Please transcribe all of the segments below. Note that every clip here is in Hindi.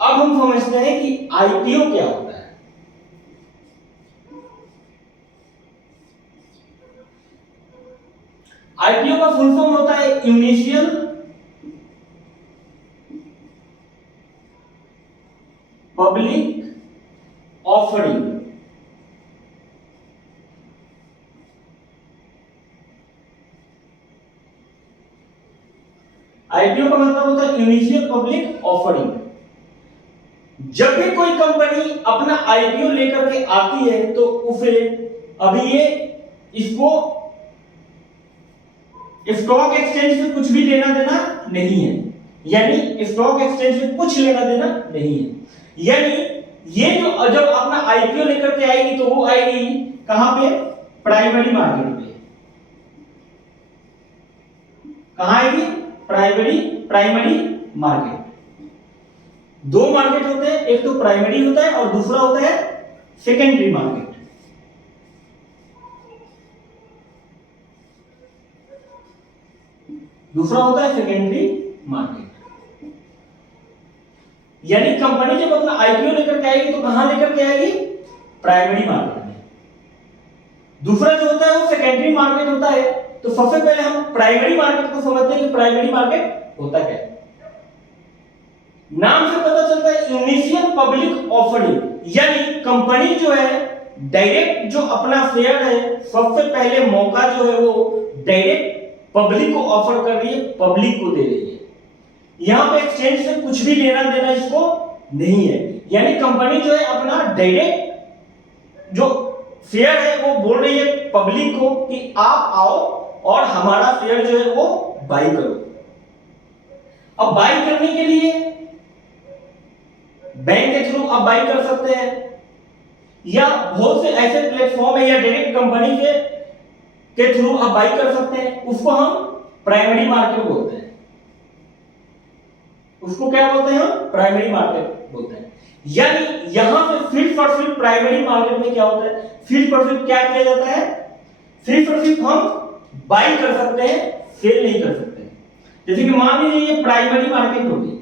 अब हम समझते हैं कि आईपीओ क्या होता है। आईपीओ का फुल फॉर्म होता है इनिशियल पब्लिक ऑफरिंग। आईपीओ का मतलब होता है इनिशियल पब्लिक ऑफरिंग। जब भी कोई कंपनी अपना आईपीओ लेकर के आती है तो उसे अभी ये इसको स्टॉक एक्सचेंज से कुछ भी लेना देना नहीं है, यानी स्टॉक एक्सचेंज से कुछ लेना देना नहीं है। यानी ये जो जब अपना आईपीओ लेकर के आएगी तो वो आएगी कहां पे? प्राइमरी मार्केट पे। कहां आएगी? Primary market. दो मार्केट होते हैं, एक तो प्राइमरी होता है और दूसरा होता है सेकेंडरी मार्केट। दूसरा होता है सेकेंडरी मार्केट। यानी कंपनी जब अपना आईपीओ लेकर के आएगी तो कहां लेकर के आएगी? प्राइमरी मार्केट में। दूसरा जो होता है वो सेकेंडरी मार्केट होता है। तो सबसे पहले हम प्राइमरी मार्केट को समझते हैं कि प्राइमरी मार्केट होता क्या है। नाम से पता चलता है इनिशियल पब्लिक ऑफरिंग, यानी कंपनी जो है डायरेक्ट जो अपना शेयर है सबसे पहले मौका जो है वो डायरेक्ट पब्लिक को ऑफर कर रही है, पब्लिक को दे रही है। यहां पे एक्सचेंज से कुछ भी लेना देना इसको नहीं है। यानी कंपनी जो है अपना डायरेक्ट जो शेयर है वो बोल रही है पब्लिक को कि आप आओ और हमारा शेयर जो है वो बाई करो। अब बाई करने के लिए बैंक के थ्रू आप बाई कर सकते हैं, या बहुत से ऐसे प्लेटफॉर्म है या डायरेक्ट कंपनी के थ्रू आप बाई कर सकते हैं। उसको हम प्राइमरी मार्केट बोलते हैं। उसको क्या बोलते हैं? हम प्राइमरी मार्केट बोलते हैं। यानी यहां पे सिर्फ और सिर्फ प्राइमरी मार्केट में क्या होता है? सिर्फ और सिर्फ क्या किया जाता है? सिर्फ और सिर्फ हम बाई कर सकते हैं, सेल नहीं कर सकते। जैसे कि मान लीजिए ये प्राइमरी मार्केट होगी,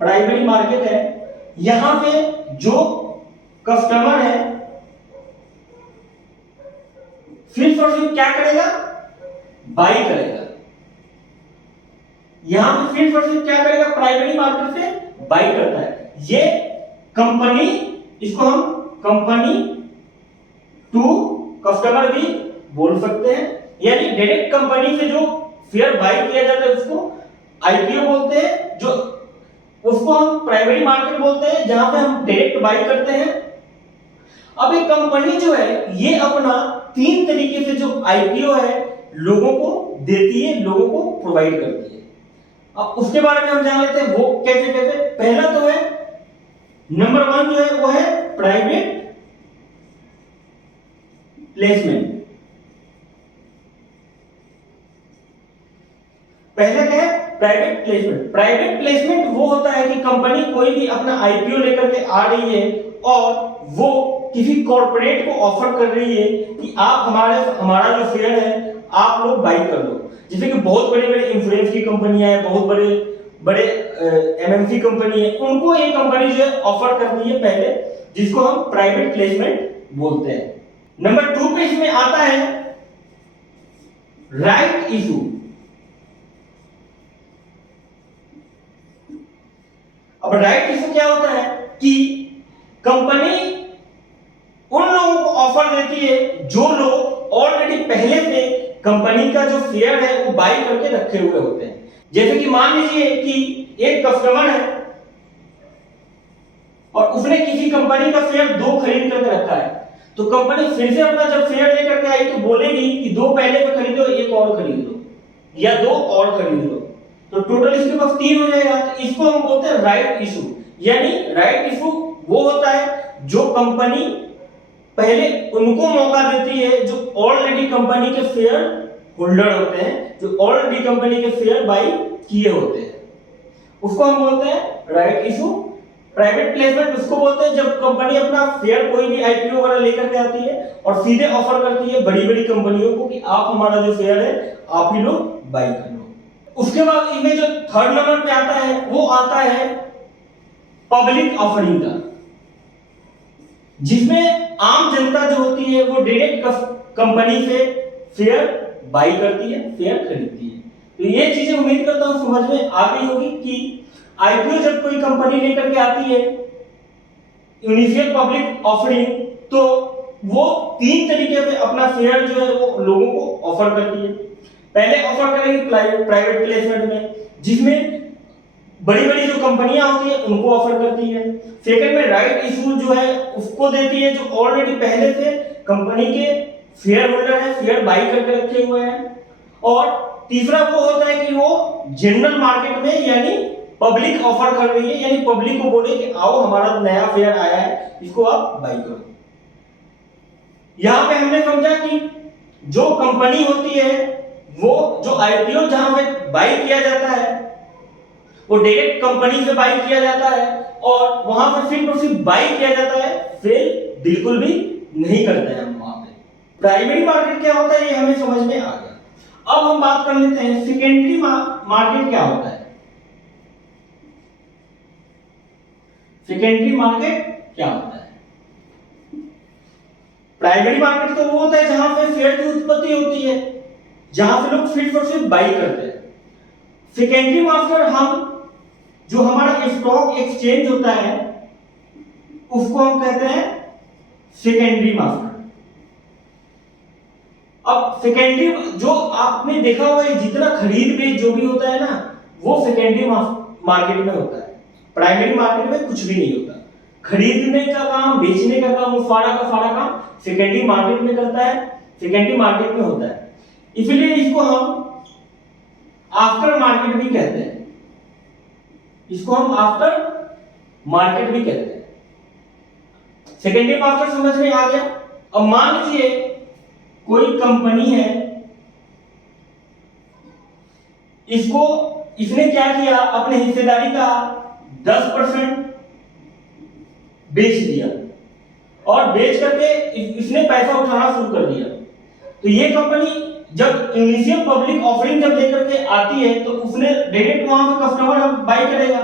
प्राइमरी मार्केट है, यहां पे जो कस्टमर है सिर्फ और सिर्फ क्या करेगा? बाई करेगा। यहां पे सिर्फ और सिर्फ क्या करेगा? प्राइमरी मार्केट से बाई करता है। ये कंपनी, इसको हम कंपनी टू कस्टमर भी बोल सकते हैं। यानी डायरेक्ट कंपनी से जो शेयर बाई किया जाता है उसको आईपीओ बोलते हैं, जो उसको हम प्राइमरी मार्केट बोलते हैं जहां पे हम डायरेक्ट बाई करते हैं। अब एक कंपनी जो है ये अपना 3 तरीके से जो आईपीओ है लोगों को देती है, लोगों को प्रोवाइड करती है। अब उसके बारे में हम जान लेते हैं वो कैसे कैसे। पहला तो है नंबर 1 जो है वो है प्राइवेट प्लेसमेंट। पहला क्या है? Private placement. प्राइवेट प्लेसमेंट वो होता है कि कंपनी कोई भी अपना आईपीओ लेकर के आ रही है और वो किसी कॉर्पोरेट को ऑफर कर रही है कि आप हमारा जो शेयर है आप लोग बाई कर लो। जैसे कि बहुत बड़े बड़े इंश्योरेंस की कंपनियां हैं, बहुत बड़े बड़े एमएनसी कंपनी है, उनको ये कंपनी जो है ऑफर करती है पहले, जिसको हम प्राइवेट प्लेसमेंट बोलते हैं। नंबर 2 पे इसमें आता है राइट इशू। अब राइट इशू क्या होता है कि कंपनी उन लोगों को ऑफर देती है जो लोग ऑलरेडी पहले से कंपनी का जो शेयर है वो बाई करके रखे हुए होते हैं। जैसे कि मान लीजिए कि एक कस्टमर है और उसने किसी कंपनी का शेयर 2 खरीद करके रखा है, तो कंपनी फिर से अपना जब शेयर लेकर के आई तो बोलेगी कि 2 पहले पे खरीदो, 1 और खरीद लो या 2 और खरीद लो, तो टोटल इसके पास 3 हो जाएगा। तो इसको हम बोलते हैं राइट इशू। यानी राइट इशू वो होता है जो कंपनी पहले उनको मौका देती है जो ऑलरेडी कंपनी के शेयर होल्डर होते हैं, जो ऑलरेडी कंपनी के शेयर बाई किए होते हैं, उसको हम बोलते हैं राइट इशू। प्राइवेट प्लेसमेंट उसको बोलते हैं जब कंपनी अपना शेयर कोई भी आईपीओ वगैरह लेकर के आती है और सीधे ऑफर करती है बड़ी बड़ी कंपनियों को कि आप हमारा जो शेयर है आप ही लोग बाई कर लो। उसके बाद इनमें जो थर्ड नंबर पे आता है वो आता है पब्लिक ऑफरिंग का, जिसमें आम जनता जो होती है वो डायरेक्ट कंपनी से शेयर बाई करती है, शेयर खरीदती है। तो ये चीजें उम्मीद करता हूं समझ में आ गई होगी कि आईपीओ जब कोई कंपनी लेकर के आती है, इनिशियल पब्लिक ऑफरिंग, तो वो 3 तरीके से अपना शेयर जो है वो लोगों को ऑफर करती है। पहले ऑफर करेगी प्राइवेट प्लेसमेंट में, जिसमें बड़ी बड़ी जो कंपनियां होती है उनको ऑफर करती है। सेकंड में राइट इशू जो है उसको देती है जो ऑलरेडी पहले से कंपनी के शेयर होल्डर है, शेयर बाई करके रखे हुए हैं। और तीसरा वो होता है कि वो जनरल मार्केट में यानी पब्लिक ऑफर कर रही है, यानी पब्लिक को बोले कि आओ हमारा नया शेयर आया है, इसको आप बाई करो। यहां पे हमने समझा कि जो कंपनी होती है वो जो आईपीओ जहां पे बाई किया जाता है वो डायरेक्ट कंपनी से बाई किया जाता है, और वहां पे सिर्फ और सिर्फ बाई किया जाता है, सेल बिल्कुल भी नहीं करते हैं हम वहां पे। प्राइमरी मार्केट क्या होता है ये हमें समझ में आ गया। अब हम बात कर लेते हैं सेकेंडरी मार्केट क्या होता है। सेकेंडरी मार्केट क्या होता है? प्राइमरी मार्केट तो वो होता है जहां पे शेयर की उत्पत्ति होती है, जहां पे लोग सिर्फ और सिर्फ बाई करते हैं। सेकेंडरी मार्केट हम जो हमारा स्टॉक एक्सचेंज होता है उसको हम कहते हैं सेकेंडरी मार्केट। अब सेकेंडरी जो आपने देखा होगा जितना खरीद बेच जो भी होता है ना वो सेकेंडरी मार्केट में होता है। प्राइमरी मार्केट में कुछ भी नहीं होता। खरीदने का काम, बेचने का काम, वो सारा का सारा काम सेकेंडरी मार्केट में करता है, सेकेंडरी मार्केट में होता है। इसलिए इसको हम आफ्टर मार्केट भी कहते हैं, इसको हम आफ्टर मार्केट भी कहते हैं। सेकेंडरी मार्केट समझ में आ गया। अब मान लीजिए कोई कंपनी है, इसने क्या किया, अपने हिस्सेदारी का 10% बेच दिया और बेच करके इसने पैसा उठाना शुरू कर दिया। तो ये कंपनी जब इनिशियल पब्लिक ऑफरिंग जब लेकर के आती है तो उसने डायरेक्ट वहां पे कस्टमर बाई करेगा,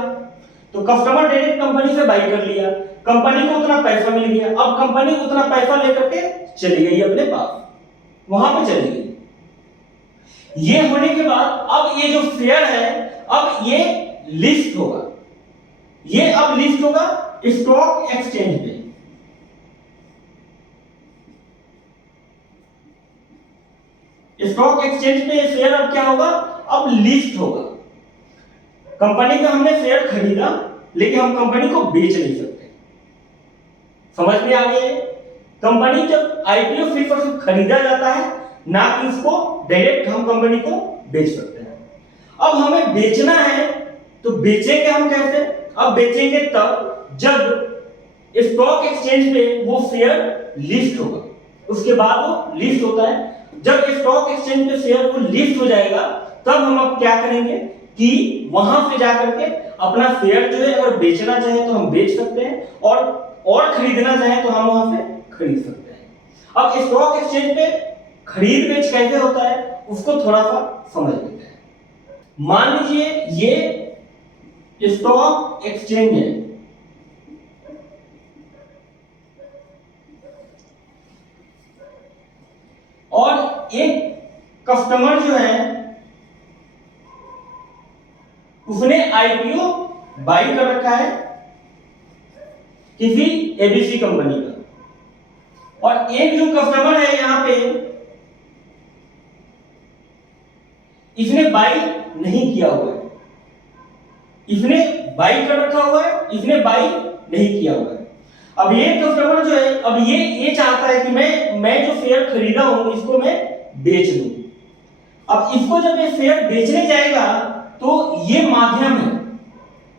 तो कस्टमर डायरेक्ट कंपनी से बाई कर लिया, कंपनी को उतना पैसा मिल गया। अब कंपनी उतना पैसा लेकर के चली गई अपने पास, वहां पे चली गई। ये होने के बाद अब ये जो शेयर है अब ये लिस्ट होगा, ये अब लिस्ट होगा स्टॉक एक्सचेंज पे। स्टॉक एक्सचेंज पे शेयर अब क्या होगा, अब लिस्ट होगा। कंपनी का हमने शेयर खरीदा लेकिन हम कंपनी को बेच नहीं सकते। समझ में आ गया? कंपनी जब आईपीओ सिर्फ और सिर्फ खरीदा जाता है, ना कि उसको डायरेक्ट हम कंपनी को बेच सकते हैं। अब हमें बेचना है तो बेचेंगे हम कैसे? अब बेचेंगे तब जब स्टॉक एक्सचेंज पे वो शेयर लिस्ट होगा, उसके बाद वो लिस्ट होता है। जब स्टॉक एक्सचेंज पे शेयर वो लिस्ट हो जाएगा तब हम अब क्या करेंगे कि वहां पे जाकर के अपना शेयर जो है अगर बेचना चाहे तो हम बेच सकते हैं, और खरीदना चाहे तो हम वहां पे खरीद सकते हैं। अब स्टॉक एक्सचेंज पे खरीद बेच कैसे होता है उसको थोड़ा सा समझ लेते हैं। मान लीजिए ये स्टॉक एक्सचेंज है, और एक कस्टमर जो है उसने आईपीओ बाई कर रखा है किसी एबीसी कंपनी का, और एक जो कस्टमर है यहां पे इसने बाई नहीं किया हुआ है, इसने बाई कर रखा हुआ है, इसने बाई नहीं किया हुआ है। अब ये कस्टमर जो है अब ये चाहता है कि मैं जो शेयर खरीदा हूं इसको मैं बेच दूं। अब इसको जब ये शेयर बेचने जाएगा तो ये माध्यम है,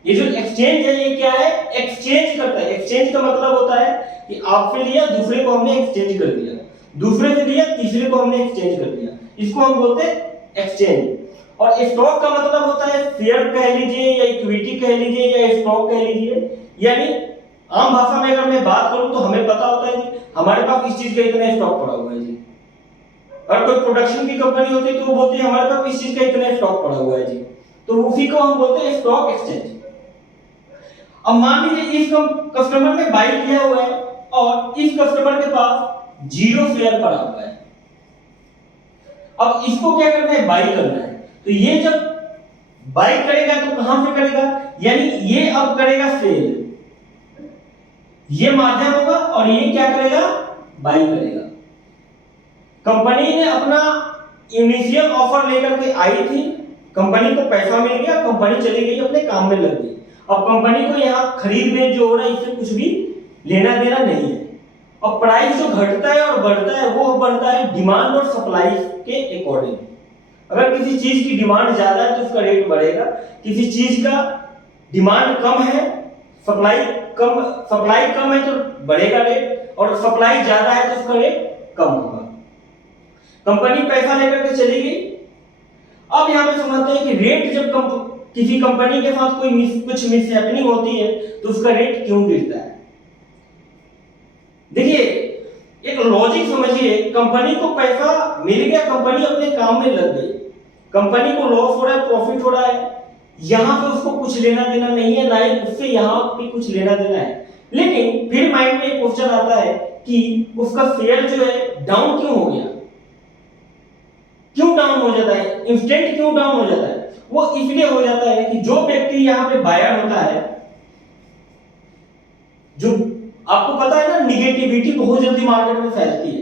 ये जो एक्सचेंज है ये क्या है, एक्सचेंज करता है। एक्सचेंज का मतलब होता है कि आपसे लिया दूसरे को हमने एक्सचेंज कर दिया, दूसरे से लिया तीसरे को हमने एक्सचेंज कर दिया, इसको हम बोलते हैं एक्सचेंज। और स्टॉक का मतलब होता है शेयर कह लीजिए या इक्विटी कह लीजिए या स्टॉक कह लीजिए, यानी आम भाषा में अगर मैं बात करूं तो हमें पता होता है कि हमारे पास इस चीज का इतना स्टॉक पड़ा हुआ है जी, और कोई प्रोडक्शन की कंपनी होती है तो वो बोलती है हमारे पास इस चीज का इतना स्टॉक पड़ा हुआ है जी, तो उसी को हम बोलते हैं स्टॉक एक्सचेंज। अब मान लीजिए इस कस्टमर ने बाई किया हुआ है और इस कस्टमर के पास 0 शेयर पड़ा हुआ है। अब इसको क्या करना है, बाई करना है। तो ये जब बाई करेगा तो कहां से करेगा, यानी ये अब करेगा सेल, ये माध्यम होगा और ये क्या करेगा, बाई करेगा। कंपनी ने अपना इनिशियल ऑफर लेकर के आई थी, कंपनी को पैसा मिल गया, कंपनी चली गई अपने काम में लग गई। अब कंपनी को यहाँ खरीद बेच जो हो रहा है इससे कुछ भी लेना देना नहीं है। और प्राइस जो घटता है और बढ़ता है वो बढ़ता है डिमांड और सप्लाई के अकॉर्डिंग। अगर किसी चीज की डिमांड ज्यादा है तो उसका रेट बढ़ेगा, किसी चीज का डिमांड कम है, सप्लाई कम है तो बढ़ेगा रेट, और सप्लाई ज्यादा है तो उसका रेट कम होगा। कंपनी पैसा लेकर के चली गई। अब यहां पे समझते हैं कि रेट जब किसी कंपनी के साथ कुछ मिसहैपनिंग होती है तो उसका रेट क्यों गिरता है। देखिए एक लॉजिक समझिए, कंपनी को पैसा मिल गया, कंपनी अपने काम में लग गई, कंपनी को लॉस हो रहा है प्रॉफिट हो रहा है, यहां पे उसको कुछ लेना देना नहीं है, ना ही उससे यहां पे कुछ लेना देना है। लेकिन फिर माइंड में एक क्वेश्चन आता है कि उसका शेयर जो है डाउन क्यों हो गया, क्यों डाउन हो जाता है, इंस्टेंट क्यों डाउन हो जाता है। वो इसलिए हो जाता है कि जो व्यक्ति यहाँ पे बायर होता है, जो आपको पता है ना निगेटिविटी बहुत जल्दी मार्केट में फैलती है,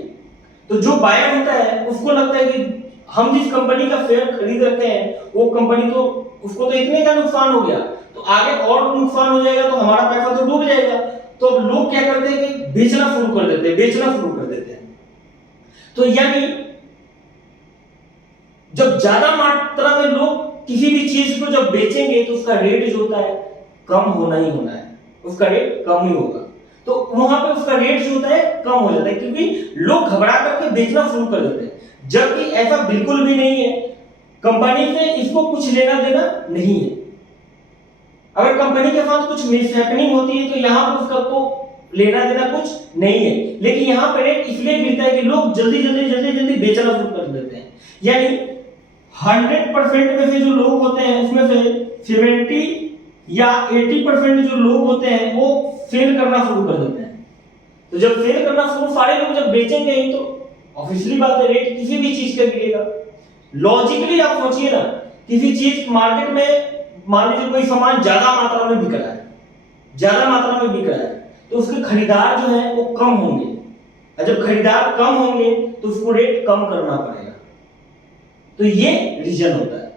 तो जो बायर होता है उसको लगता है कि हम जिस कंपनी का शेयर खरीद रखे हैं वो कंपनी तो उसको तो इतने का नुकसान हो गया, तो आगे और नुकसान हो जाएगा तो हमारा पैसा तो डूब जाएगा। तो लोग क्या करते हैं कि बेचना शुरू कर देते हैं। तो यानी जब ज्यादा मात्रा में लोग किसी भी चीज को जब बेचेंगे तो उसका रेट जो होता है कम होना ही होना है, उसका रेट कम ही होगा। तो वहां पे उसका रेट जो होता है कम हो जाता है, क्योंकि लोग घबरा करके बेचना शुरू कर देते हैं। जबकि ऐसा बिल्कुल भी नहीं है, कंपनी से इसको कुछ लेना देना नहीं है। अगर कंपनी के साथ कुछ मिसहैपनिंग होती है तो यहाँ पर उसका को लेना देना कुछ नहीं है, लेकिन यहाँ पे रेट इसलिए गिरता है कि लोग जल्दी बेचना शुरू कर देते हैं। यानी 100% में से जो लोग होते हैं उसमें से 70 या 80% जो लोग होते हैं वो सेल करना शुरू कर देते हैं। तो जब सेल करना शुरू, सारे लोग जब बेचेंगे ही तो ऑब्वियसली बात है रेट किसी भी चीज का गिरेगा। लॉजिकली आप सोचिए ना, किसी चीज मार्केट में मान लीजिए कोई सामान ज्यादा मात्रा में बिक रहा है, तो उसके खरीदार जो है वो कम होंगे, और जब खरीदार कम होंगे तो उसको रेट कम करना पड़ेगा। तो ये रीजन होता है।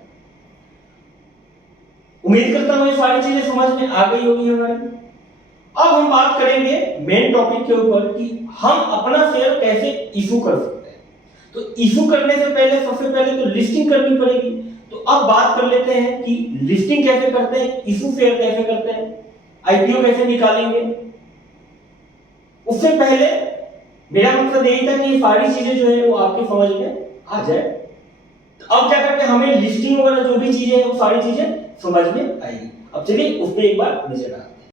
उम्मीद करता हूं ये सारी चीजें समझ में आ गई होगी हमारी। अब हम बात करेंगे मेन टॉपिक के ऊपर कि हम अपना शेयर कैसे इशू कर सकते हैं। तो इशू करने से पहले सबसे पहले तो लिस्टिंग करनी पड़ेगी। तो अब बात कर लेते हैं कि लिस्टिंग कैसे करते हैं, इशू शेयर कैसे करते हैं, आईपीओ कैसे निकालेंगे। उससे पहले मेरा मकसद यही था कि ये सारी चीजें जो है वो आपके समझ में आ जाए। तो अब जाकर के हमें लिस्टिंग वगैरह जो भी चीजें हैं वो सारी चीजें समझ में आएगी। अब चलिए उस पर एक बार नजर डालते हैं।